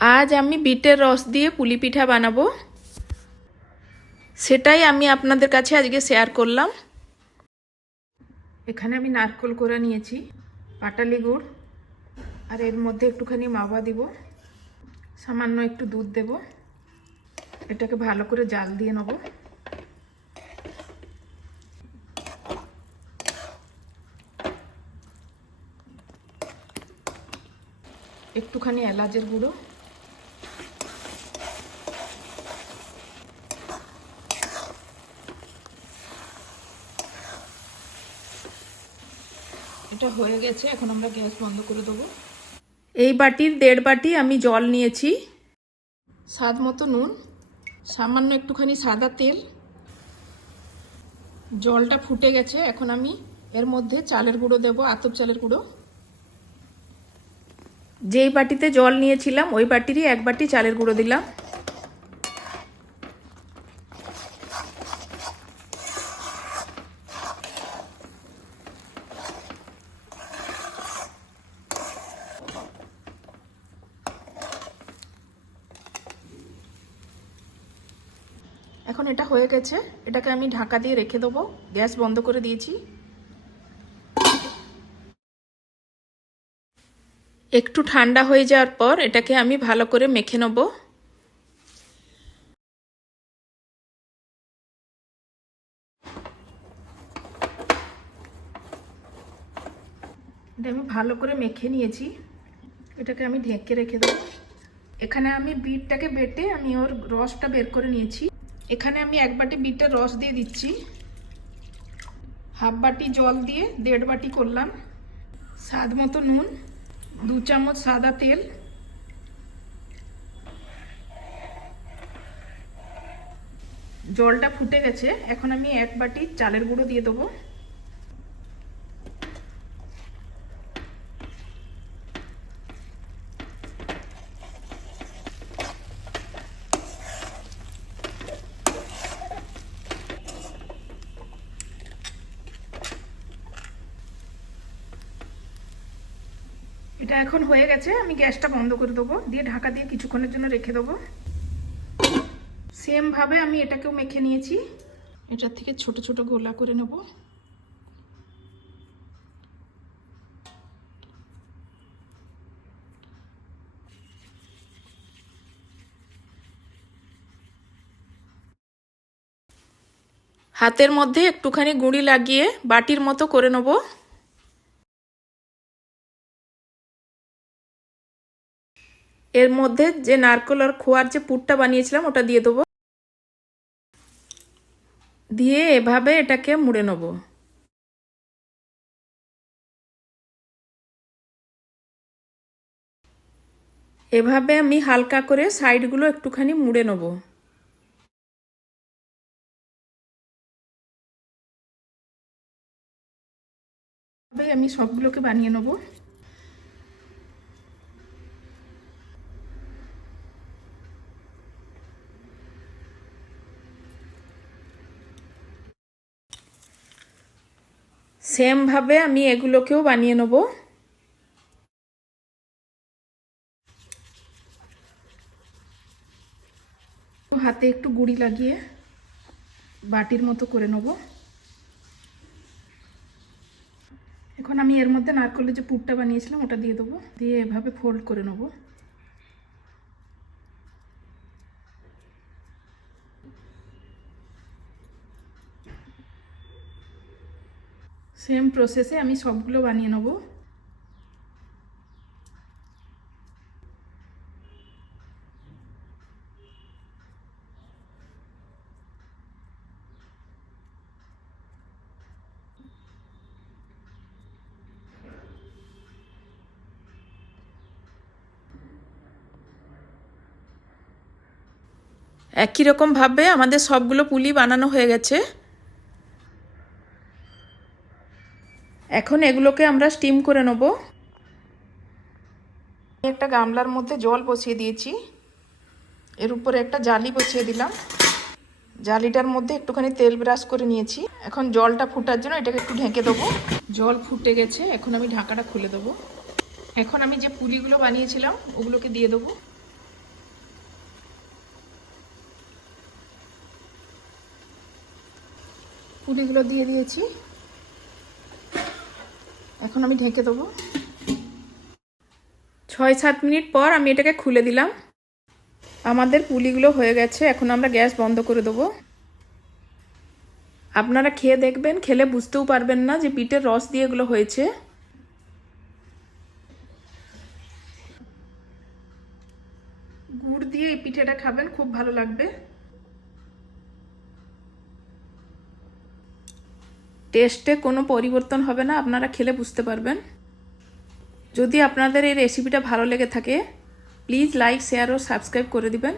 আজ আমি বিটের রস দিয়ে পুলি পিঠা বানাবো, সেটাই আমি আপনাদের কাছে আজকে শেয়ার করলাম। এখানে আমি নারকেল কোড়া নিয়েছি, পাটালি গুড়, আর এর মধ্যে একটুখানি মাওয়া দিব, সামান্য একটু দুধ দেব। এটাকে ভালো করে জাল দিয়ে নেব। একটুখানি এলাচের গুঁড়ো, এটা হয়ে গেছে। এখন আমরা গ্যাস বন্ধ করে দেবো। এই বাটির 1.5 বাটি আমি জল নিয়েছি, স্বাদ মতো নুন, সামান্য একটুখানি সাদা তেল। জলটা ফুটে গেছে, এখন আমি এর মধ্যে চালের গুঁড়ো দেব, আতপ চালের গুঁড়ো। যেই বাটিতে জল নিয়েছিলাম ওই বাটিরই 1 বাটি চালের গুঁড়ো দিলাম। এখন এটা হয়ে গেছে, এটাকে আমি ঢাকা দিয়ে রেখে দেবো। গ্যাস বন্ধ করে দিয়েছি। একটু ঠান্ডা হয়ে যাওয়ার পর এটাকে আমি ভালো করে মেখে নেব। এটা আমি ভালো করে মেখে নিয়েছি, এটাকে আমি ঢেকে রেখে দেবো। এখানে আমি বিটটাকে বেটে আমি ওর রসটা বের করে নিয়েছি। এখানে আমি 1 বাটি বিটের রস দিয়ে দিচ্ছি, 1/2 বাটি জল দিয়ে 1.5 বাটি করলাম, স্বাদ মতো নুন, 2 চামচ সাদা তেল, জলটা ফুটে গেছে। এখন আমি 1 বাটি চালের গুঁড়ো দিয়ে দেবো। এটা এখন হয়ে গেছে, আমি গ্যাসটা বন্ধ করে দেবো, দিয়ে ঢাকা দিয়ে কিছুক্ষণের জন্য রেখে দেবো। সেম ভাবে আমি এটাকেও মেখে নিয়েছি। এটার থেকে ছোট ছোট গোলা করে নেব। হাতের মধ্যে একটুখানি গুঁড়ি লাগিয়ে বাটির মতো করে নেব। এর মধ্যে যে নারকেল আর খোয়ার যে পুরটা বানিয়েছিলাম ওটা দিয়ে দেবো, দিয়ে এভাবে এটাকে মুড়ে নেব। এভাবে আমি হালকা করে সাইডগুলো একটুখানি মুড়ে নেব। আমি সবগুলোকে বানিয়ে নেব। সেম ভাবে আমি এগুলোকেও বানিয়ে নেব। হাতে একটু গুঁড়ি লাগিয়ে বাটির মতো করে নেব। এখন আমি এর মধ্যে নারকেলের যে পুরটা বানিয়েছিলাম ওটা দিয়ে দেবো, দিয়ে এভাবে ফোল্ড করে নেব। সেম প্রসেসে আমি সবগুলো বানিয়ে নেব। একই রকম ভাবে আমাদের সবগুলো পুলি বানানো হয়ে গেছে। এখন এগুলোকে আমরা স্টিম করে নেব। একটা গামলার মধ্যে জল বসিয়ে দিয়েছি, এর উপরে একটা জালি বসিয়ে দিলাম। জালিটার মধ্যে একটুখানি তেল ব্রাশ করে নিয়েছি। এখন জলটা ফুটার জন্য এটাকে একটু ঢেকে দেবো। জল ফুটে গেছে, এখন আমি ঢাকাটা খুলে দেবো। এখন আমি যে পুলিগুলো বানিয়েছিলাম ওগুলোকে দিয়ে দেবো। পুলিগুলো দিয়ে দিয়েছি, এখন আমি ঢেকে দেবো। 6-7 মিনিট পর আমি এটাকে খুলে দিলাম। আমাদের পুলিগুলো হয়ে গেছে, এখন আমরা গ্যাস বন্ধ করে দেবো। আপনারা খেয়ে দেখবেন, খেলে বুঝতেও পারবেন না যে বিটের রস দিয়ে এগুলো হয়েছে। গুড় দিয়ে এই পিঠেটা খাবেন, খুব ভালো লাগবে। টেস্টে কোনো পরিবর্তন হবে না, আপনারা খেলে বুঝতে পারবেন। যদি আপনাদের এই রেসিপিটা ভালো লেগে থাকে প্লিজ লাইক, শেয়ার ও সাবস্ক্রাইব করে দিবেন।